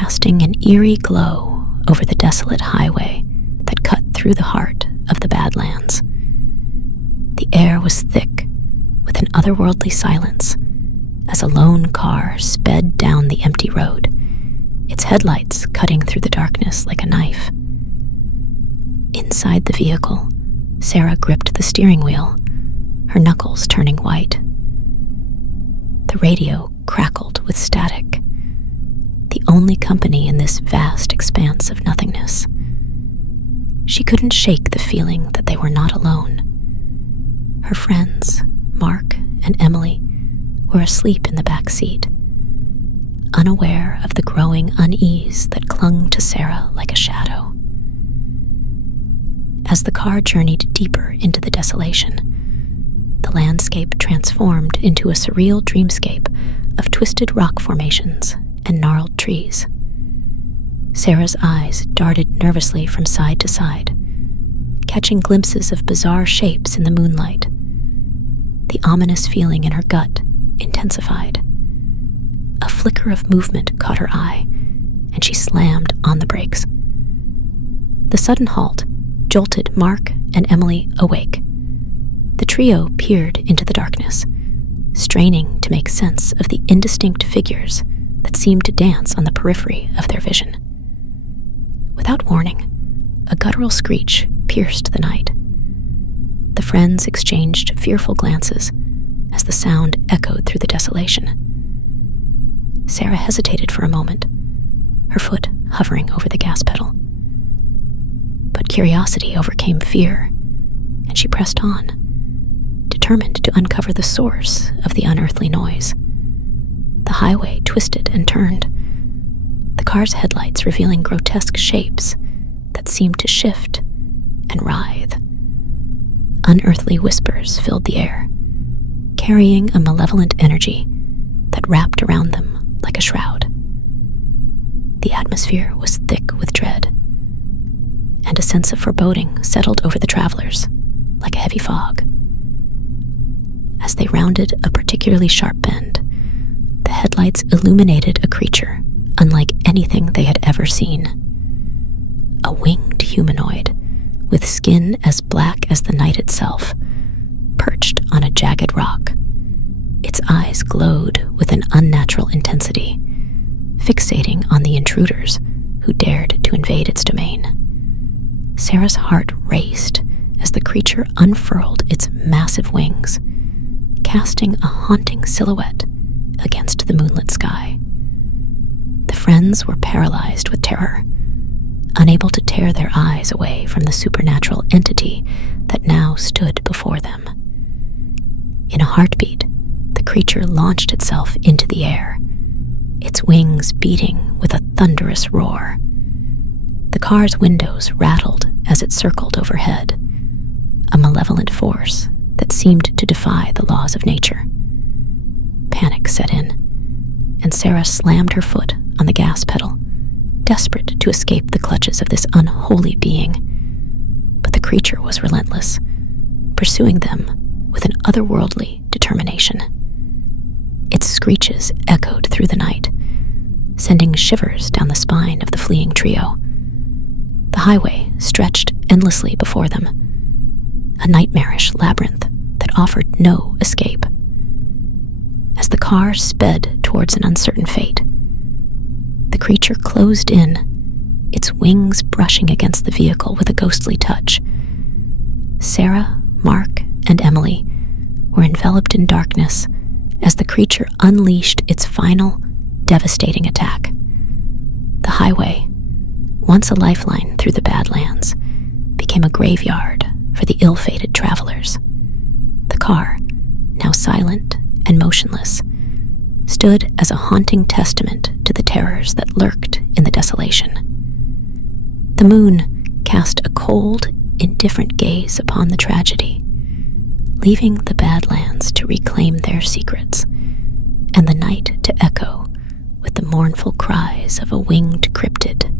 casting an eerie glow over the desolate highway that cut through the heart of the Badlands. The air was thick with an otherworldly silence as a lone car sped down the empty road, its headlights cutting through the darkness like a knife. Inside the vehicle, Sarah gripped the steering wheel, her knuckles turning white. The radio crackled with static, the only company in this vast expanse of nothingness. She couldn't shake the feeling that they were not alone. Her friends, Mark and Emily, were asleep in the back seat, unaware of the growing unease that clung to Sarah like a shadow. As the car journeyed deeper into the desolation, the landscape transformed into a surreal dreamscape of twisted rock formations and gnarled trees. Sarah's eyes darted nervously from side to side, catching glimpses of bizarre shapes in the moonlight. The ominous feeling in her gut intensified. A flicker of movement caught her eye, and she slammed on the brakes. The sudden halt jolted Mark and Emily awake. The trio peered into the darkness, straining to make sense of the indistinct figures that seemed to dance on the periphery of their vision. Without warning, a guttural screech pierced the night. The friends exchanged fearful glances as the sound echoed through the desolation. Sarah hesitated for a moment, her foot hovering over the gas pedal. But curiosity overcame fear, and she pressed on, determined to uncover the source of the unearthly noise. The highway twisted and turned, the car's headlights revealing grotesque shapes that seemed to shift and writhe. Unearthly whispers filled the air, carrying a malevolent energy that wrapped around them like a shroud. The atmosphere was thick with dread, and a sense of foreboding settled over the travelers like a heavy fog. As they rounded a particularly sharp bend, the headlights illuminated a creature unlike anything they had ever seen. A winged humanoid with skin as black as the night itself, perched on a jagged rock. Its eyes glowed with an unnatural intensity, fixating on the intruders who dared to invade its domain. Sarah's heart raced as the creature unfurled its massive wings, casting a haunting silhouette against the moonlit sky. The friends were paralyzed with terror, unable to tear their eyes away from the supernatural entity that now stood before them. In a heartbeat, the creature launched itself into the air, its wings beating with a thunderous roar. The car's windows rattled as it circled overhead, a malevolent force that seemed to defy the laws of nature. Panic set in, and Sarah slammed her foot on the gas pedal, desperate to escape the clutches of this unholy being. But the creature was relentless, pursuing them with an otherworldly determination. Its screeches echoed through the night, sending shivers down the spine of the fleeing trio. The highway stretched endlessly before them, a nightmarish labyrinth that offered no escape. As the car sped towards an uncertain fate, the creature closed in, its wings brushing against the vehicle with a ghostly touch. Sarah, Mark, and Emily were enveloped in darkness as the creature unleashed its final, devastating attack. The highway, once a lifeline through the Badlands, became a graveyard for the ill-fated travelers. The car, now silent and motionless, stood as a haunting testament to the terrors that lurked in the desolation. The moon cast a cold, indifferent gaze upon the tragedy, leaving the Badlands to reclaim their secrets, and the night to echo with the mournful cries of a winged cryptid